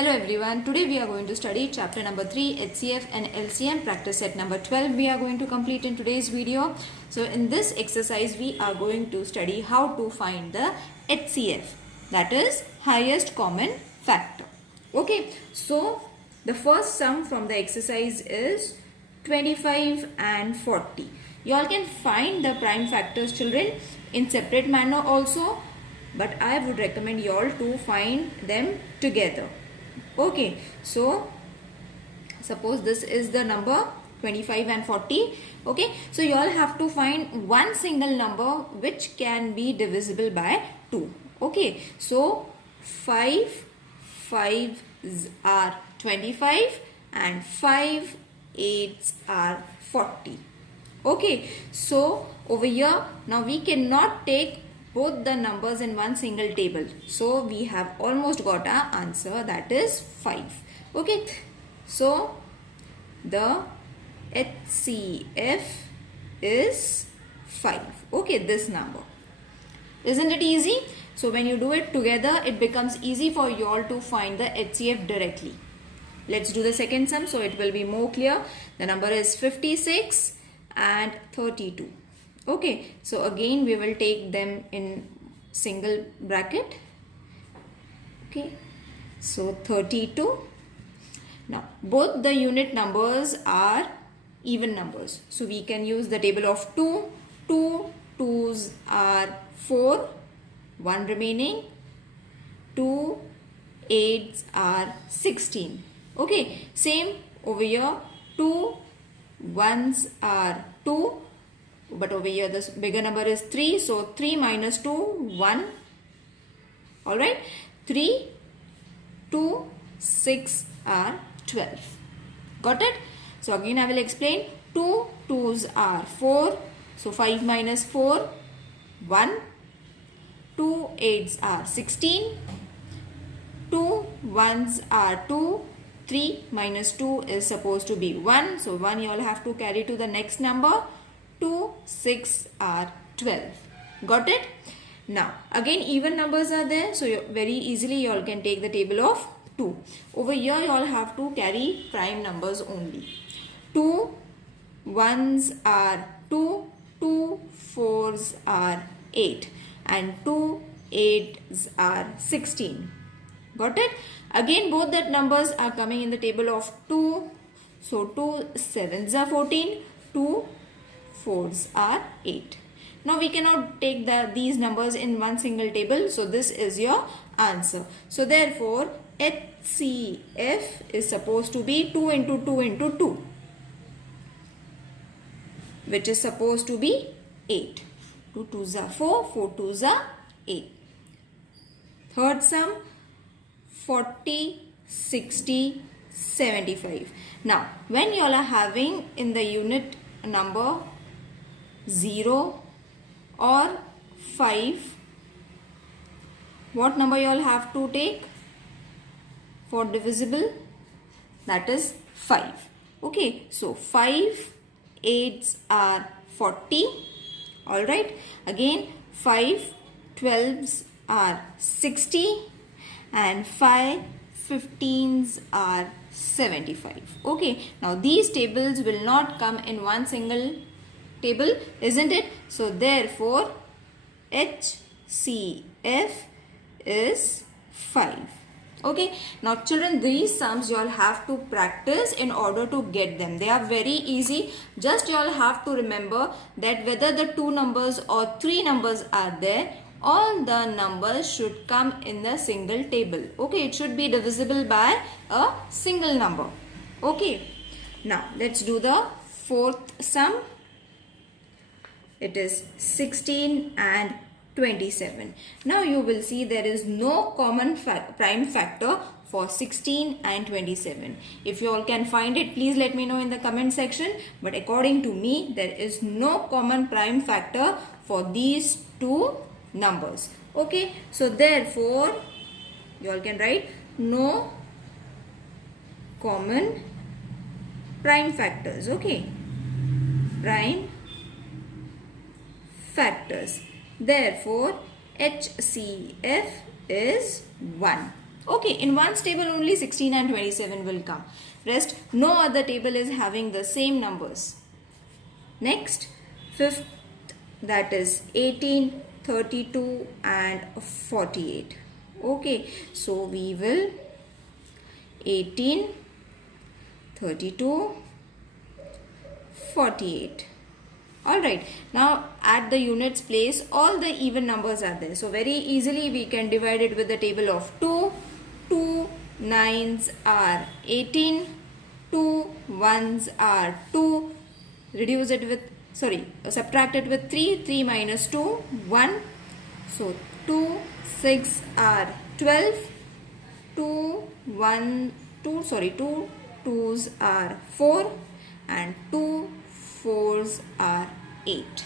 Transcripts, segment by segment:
Hello everyone, today we are going to study chapter number 3 HCF and LCM practice set number 12 we are going to complete in today's video. So in this exercise we are going to study how to find the HCF, that is highest common factor. Okay, so the first sum from the exercise is 25 and 40. You all can find the prime factors, children, in separate manner also, but I would recommend you all to find them together. Okay, so suppose this is the number 25 and 40. Okay, so you all have to find one single number which can be divisible by 2. Okay, so 5 5s are 25 and 5 8s are 40. Okay, so over here now we cannot take both the numbers in one single table, so we have almost got our answer, that is 5. Okay, so the HCF is 5. Okay, this number, isn't it easy? So when you do it together, it becomes easy for you all to find the HCF directly. Let's do the second sum so it will be more clear. The number is 56 and 32. Okay, so again we will take them in single bracket. Okay, so 32. Now both the unit numbers are even numbers, so we can use the table of 2. 2 2s are 4, 1 remaining. 2 8s are 16. Okay, same over here. 2 1s are 2, but over here this bigger number is 3, so 3 minus 2 1. All right, 3 2 6 are 12. Got it? So again I will explain. 2 2s are 4, so 5 minus 4 1. 2 8s are 16. 2 1s are 2. 3 minus 2 is supposed to be 1, so 1 you all have to carry to the next number. 2 6 are 12. Got it? Now again even numbers are there, so very easily you all can take the table of 2. Over here you all have to carry prime numbers only. 2 1s are 2, 2 4s are 8, and 2 8s are 16. Got it? Again both that numbers are coming in the table of 2, so 2 7s are 14, 2 4s are 8. Now we cannot take these numbers in one single table, so this is your answer. So therefore HCF is supposed to be 2 into 2 into 2, which is supposed to be 8. 2 2s are 4, 4 2s are 8. Third sum, 40 60 75. Now when you all are having in the unit number 0 or 5, what number you all have to take for divisible? That is 5. Okay, so 5 8s are 40. All right, again 5 12s are 60, and 5 15s are 75. Okay, now these tables will not come in one single table, isn't it? So therefore HCF is 5. Okay, now children, these sums you all have to practice in order to get them. They are very easy. Just you all have to remember that whether the 2 numbers or 3 numbers are there, all the numbers should come in the single table. Okay, it should be divisible by a single number. Okay, now let's do the fourth sum. It is 16 and 27. Now you will see there is no common prime factor for 16 and 27. If you all can find it, please let me know in the comment section. But according to me, there is no common prime factor for these two numbers. Okay, so therefore you all can write no common prime factors. Okay, prime factors. Therefore HCF is 1. Okay, in one's table only 16 and 27 will come. Rest, no other table is having the same numbers. Next, fifth, that is 18, 32 and 48. Okay, so we will 18, 32, 48. Alright, now at the units place all the even numbers are there. So very easily we can divide it with the table of 2. 2 9s are 18, 2 1s are 2, reduce it with, subtract it with 3, 3 minus 2, 1. So 2 6 are 12, 2 2's are 4 and 2 4's are 8.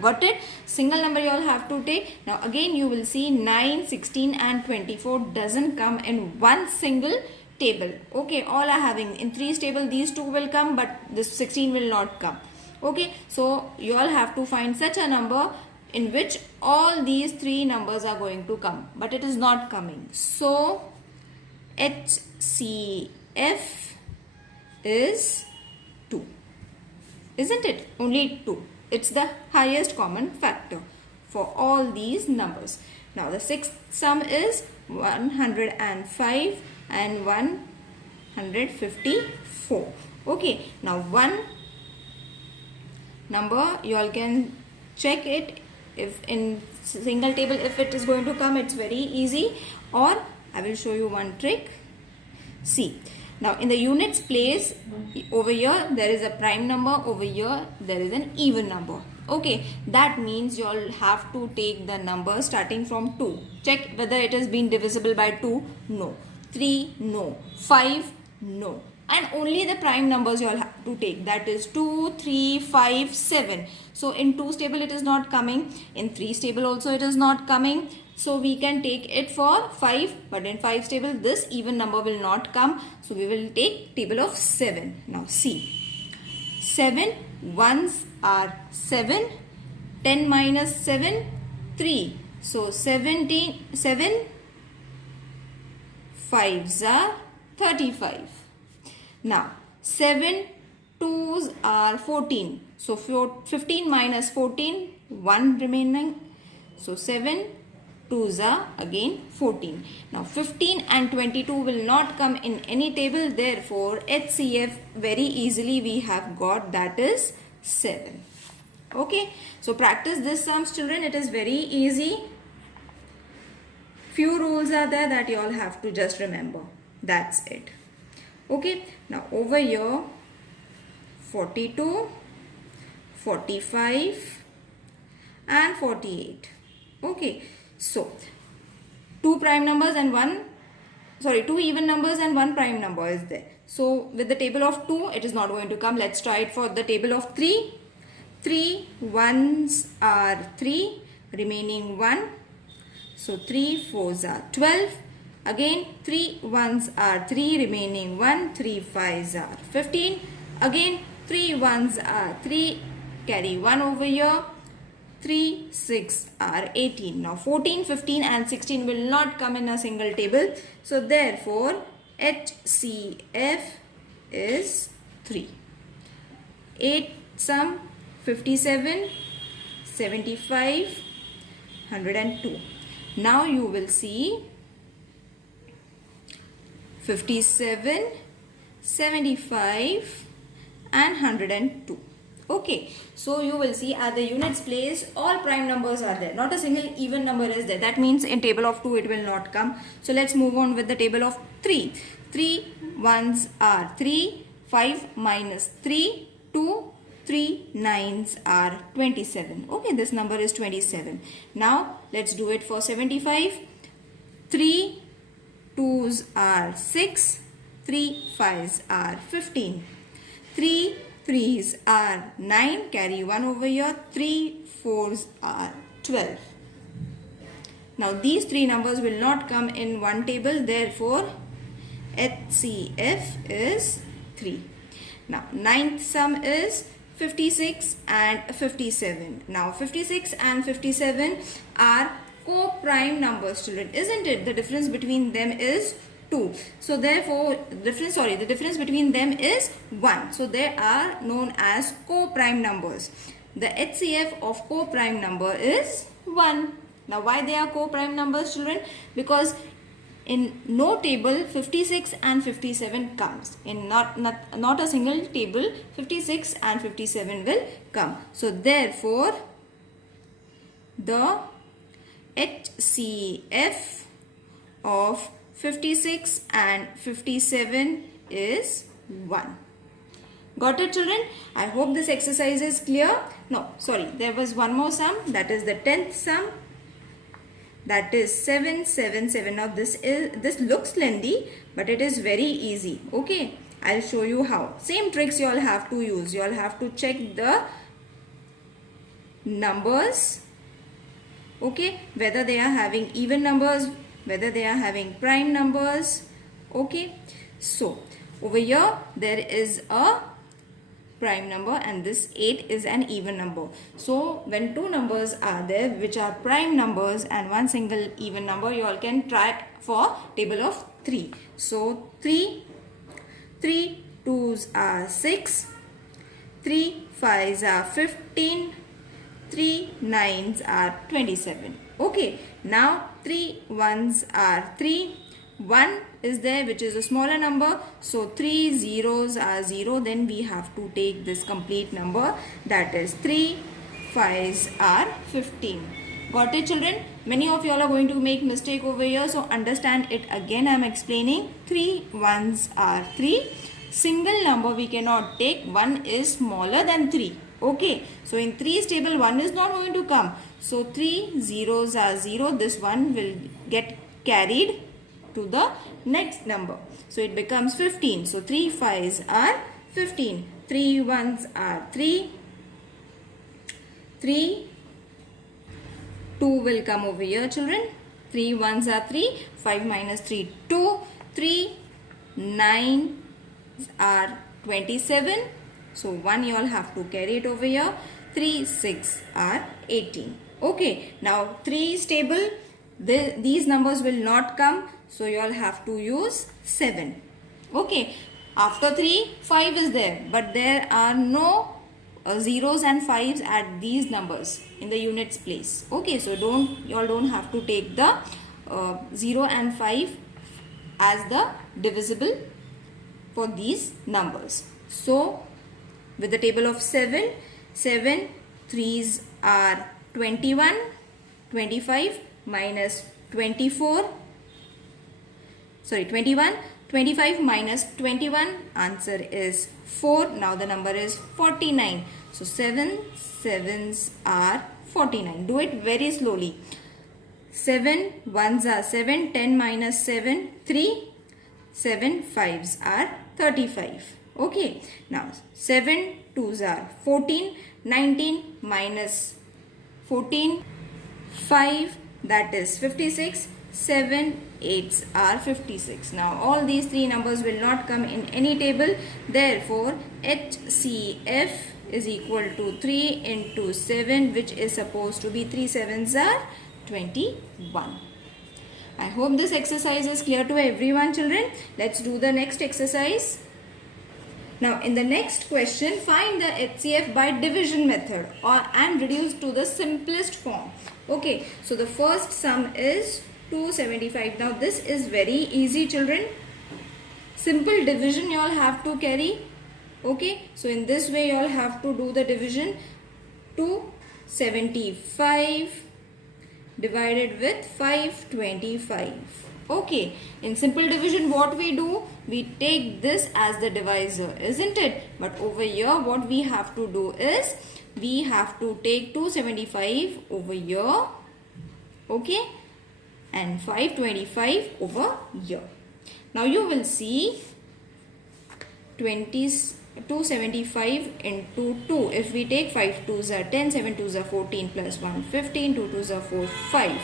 Got it? Single number you all have to take. Now again you will see 9, 16 and 24 doesn't come in one single table. Okay, all are having in 3's table, these two will come but this 16 will not come. Okay, so you all have to find such a number in which all these three numbers are going to come, but it is not coming. So HCF is 2. Isn't it? Only 2. It's the highest common factor for all these numbers. Now the sixth sum is 105 and 154. Okay, now one number you all can check it if in single table, if it is going to come, it's very easy, or I will show you one trick. See, now in the units place, over here there is a prime number, over here there is an even number. Okay, that means you all have to take the number starting from 2. Check whether it has been divisible by 2. No. 3. No. 5. No. And only the prime numbers you all have to take, that is 2, 3, 5, 7. So in 2's table it is not coming, in 3's table also it is not coming. So we can take it for 5, but in 5's table this even number will not come. So we will take table of 7. Now see, 7 1s are 7, 10 minus 7, 3. So 7 5s are 35. Now 7 2s are 14. So 15 minus 14, 1 remaining. So 7 2s are again 14. Now 15 and 22 will not come in any table. Therefore HCF very easily we have got, that is 7. Okay. So practice this sums, children. It is very easy. Few rules are there that you all have to just remember. That's it. Okay. Now over here 42, 45 and 48. Okay. So, two even numbers and one prime number is there. So, with the table of 2, it is not going to come. Let's try it for the table of 3. 3 1s are 3, remaining 1. So, 3 4s are 12. Again, 3 1s are 3, remaining 1. 3 5s are 15. Again, 3 1s are 3, carry 1 over here. 3 6 are 18. Now 14, 15 and 16 will not come in a single table. So therefore HCF is 3. 8 sum 57, 75, 102. Now you will see 57, 75 and 102. Okay, so you will see at the units place all prime numbers are there. Not a single even number is there. That means in table of 2 it will not come. So let's move on with the table of 3. 3 1s are 3, 5 minus 3, 2, 3 9s are 27. Okay, this number is 27. Now let's do it for 75. 3 2s are 6, 3 5s are 15. 3 3s are 9, carry 1 over here. 3 4s are 12. Now these three numbers will not come in one table, therefore HCF is 3. Now ninth sum is 56 and 57. Now 56 and 57 are co-prime numbers, children, isn't it? The difference between them is 2. So therefore, the difference between them is 1. So they are known as co-prime numbers. The HCF of co-prime number is 1. Now why they are co-prime numbers, children? Because in no table 56 and 57 comes. In not a single table 56 and 57 will come. So therefore the HCF of 56 and 57 is 1. Got it, children? I hope this exercise is clear. No, sorry, there was one more sum, that is the 10th sum. That is 7, 7, 7. Now this looks lengthy, but it is very easy. Okay, I'll show you how. Same tricks you all have to use. You all have to check the numbers. Okay, whether they are having even numbers, whether they are having prime numbers. Okay, so over here there is a prime number and this 8 is an even number. So when two numbers are there which are prime numbers and one single even number, you all can try for table of 3. So 3 2s are 6, 3 5s are 15, 3 9s are 27. Okay, now 3 1s are 3, 1 is there which is a smaller number, so 3 zeros are 0, then we have to take this complete number, that is 3 5s are 15. Got it, children? Many of you all are going to make mistake over here, so understand it again. I am explaining. 3 1s are 3. Single number we cannot take, 1 is smaller than 3. Okay, so in 3's table 1 is not going to come, so 3 zeros are 0, this one will get carried to the next number, so it becomes 15. So 3 5s are 15, 3 1s are 3, 3 2 will come over here, children. 3 1s are 3, 5 minus 3 2, 3 9 are 27, so 1 you all have to carry it over here. 3 6 are 18. Okay, now 3's table, these numbers will not come, so you all have to use 7. Okay, after 3 5 is there, but there are no zeros and 5s at these numbers in the units place. Okay, so you all don't have to take the 0 and 5 as the divisible for these numbers. So with the table of 7, 7 3s are 21, 25 minus 24, sorry 21, 25 minus 21, answer is 4. Now the number is 49. So 7 7s are 49. Do it very slowly. 7 1s are 7, 10 minus 7 3, 7 5s are 35. Okay, now 7 2s are 14, 19 minus 14, 5, that is 56, 7 8s are 56. Now all these three numbers will not come in any table, therefore HCF is equal to 3 into 7, which is supposed to be 3 7s are 21. I hope this exercise is clear to everyone, children. Let's do the next exercise. Now in the next question, find the HCF by division method and reduce to the simplest form. Okay, so the first sum is 275. Now this is very easy, children. Simple division you all have to carry. Okay, so in this way you all have to do the division. 275 divided with 525. Okay, in simple division what we do? We take this as the divisor, isn't it? But over here what we have to do is we have to take 275 over here, okay, and 525 over here. Now you will see 275 into 2. If we take 5 2s are 10, 7 2s are 14 plus 1 15, 2 2s are 4 5.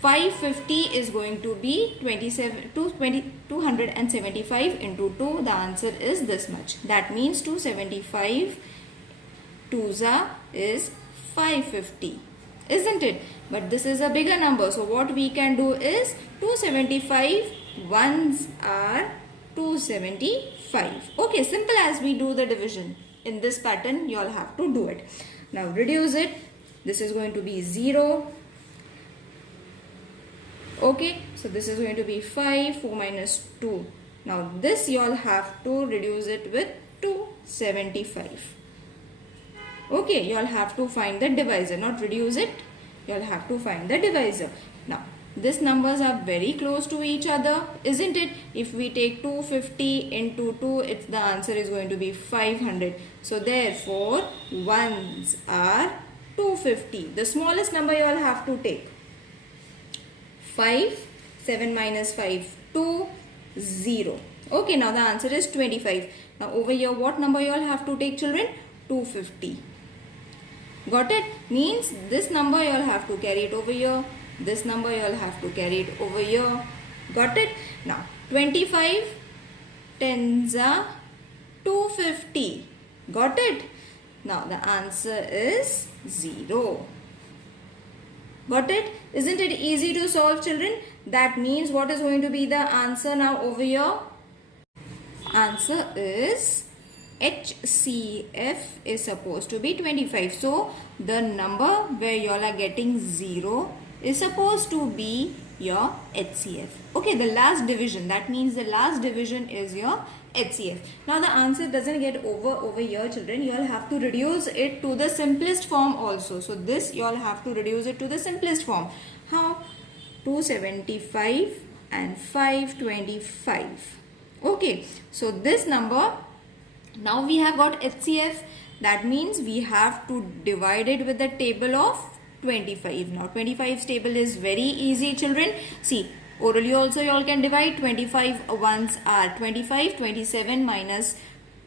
550 is going to be 275 into 2. The answer is this much. That means 275 2s is 550. isn't it? But this is a bigger number. So what we can do is 275 ones are 275. Okay, simple as we do the division. In this pattern, you all have to do it. Now reduce it. This is going to be 0. Okay, so this is going to be 5, 4 minus 2. Now this you all have to reduce it with 275. Okay, you all have to find the divisor, not reduce it. You all have to find the divisor. Now these numbers are very close to each other, isn't it? If we take 250 into 2, the answer is going to be 500. So therefore, ones are 250. The smallest number you all have to take. 5, 7 minus 5, 2, 0. Okay, now the answer is 25. Now over here, what number you all have to take, children? 250. Got it? Means this number you all have to carry it over here. This number you all have to carry it over here. Got it? Now 25 tens are 250. Got it? Now the answer is 0. Got it? Isn't it easy to solve, children? That means what is going to be the answer now over here? Answer is HCF is supposed to be 25. So the number where you all are getting 0 is supposed to be your HCF. Okay, the last division. That means the last division is your HCF. Now the answer doesn't get over here, children. You all have to reduce it to the simplest form also. So this you all have to reduce it to the simplest form. How? 275 and 525. Okay, so this number, now we have got HCF. That means we have to divide it with the table of 25. Now 25's table is very easy, children. See, orally also you all can divide. 25 ones are 25. 27 minus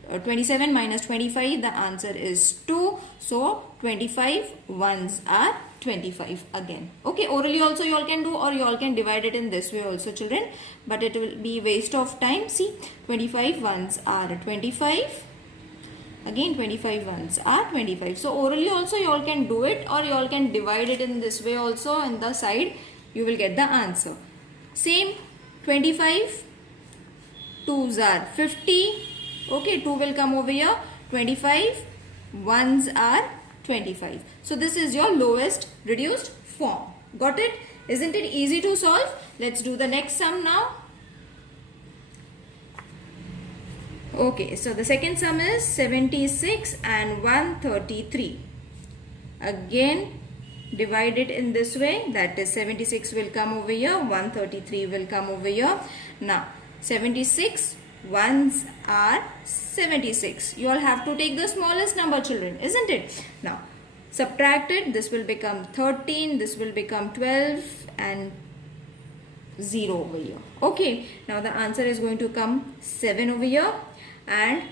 25, the answer is 2. So 25 ones are 25 again. Okay, orally also you all can do, or you all can divide it in this way also, children, but it will be waste of time. See, 25 ones are 25. Again 25 ones are 25. So orally also you all can do it, or you all can divide it in this way also. On the side you will get the answer. Same, 25 twos are 50. Okay, 2 will come over here. 25 ones are 25. So this is your lowest reduced form. Got it? Isn't it easy to solve? Let's do the next sum now. Okay, so the second sum is 76 and 133. Again, divide it in this way. That is 76 will come over here. 133 will come over here. Now, 76 ones are 76. You all have to take the smallest number, children, isn't it? Now, subtract it. This will become 13. This will become 12 and 0 over here. Okay, now the answer is going to come 7 over here. And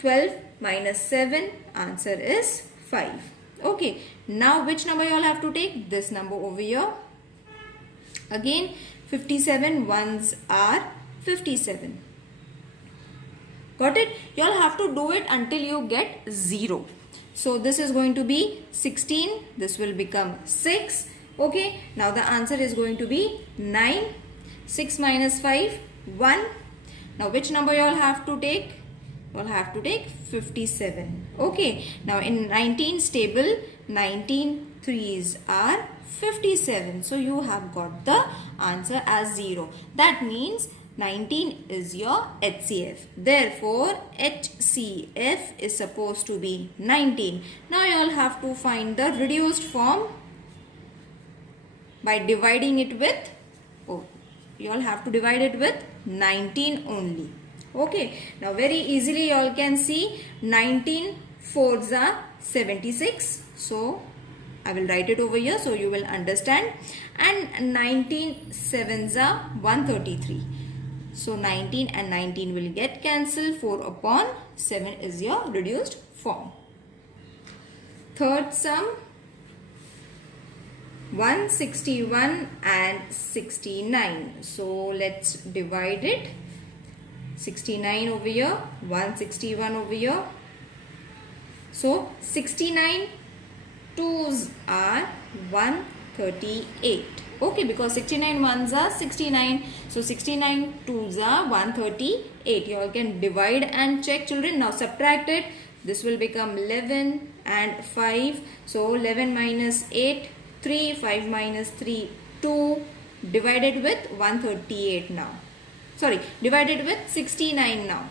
12 minus 7, answer is 5. Okay, now which number you all have to take? This number over here. Again, 57 ones are 57. Got it? You all have to do it until you get 0. So this is going to be 16. This will become 6. Okay, now the answer is going to be 9. 6 minus 5, 1. Now which number you all have to take? You all have to take 57. Okay, now in 19's table, 19 threes are 57. So you have got the answer as 0. That means 19 is your HCF. Therefore, HCF is supposed to be 19. Now you all have to find the reduced form by dividing it with, you all have to divide it with 19 only. Okay, now very easily you all can see 19 fours are 76. So I will write it over here so you will understand. And 19 sevens are 133. So 19 and 19 will get cancelled. 4 upon 7 is your reduced form. Third sum, 161 and 69. So let's divide it. 69 over here, 161 over here. So 69 twos are 138. Okay, because 69 ones are 69. So 69 twos are 138. You all can divide and check, children. Now subtract it. This will become 11 and 5. So 11 minus 8, 3. 5 minus 3, 2. Divided with 138 now. Sorry, divided with 69 now.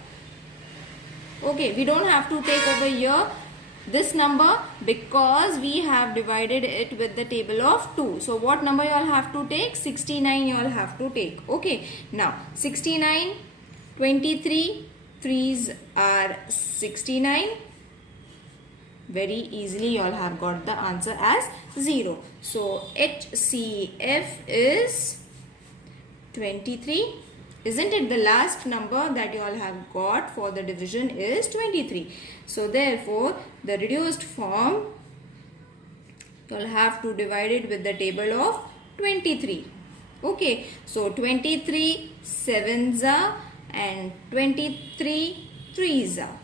Okay, we don't have to take over here this number because we have divided it with the table of 2. So what number you all have to take? 69 you all have to take. Okay, now 69, 23, 3s are 69. Very easily you all have got the answer as 0. So HCF is 23. Isn't it? The last number that you all have got for the division is 23. So therefore the reduced form you all have to divide it with the table of 23. Okay, so 23 sevens are and 23 threes are.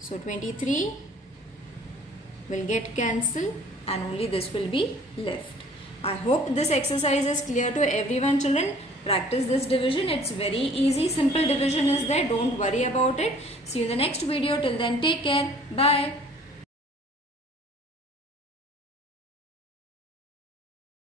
So 23 will get cancelled and only this will be left. I hope this exercise is clear to everyone, children. Practice this division. It's very easy. Simple division is there. Don't worry about it. See you in the next video. Till then, take care. Bye.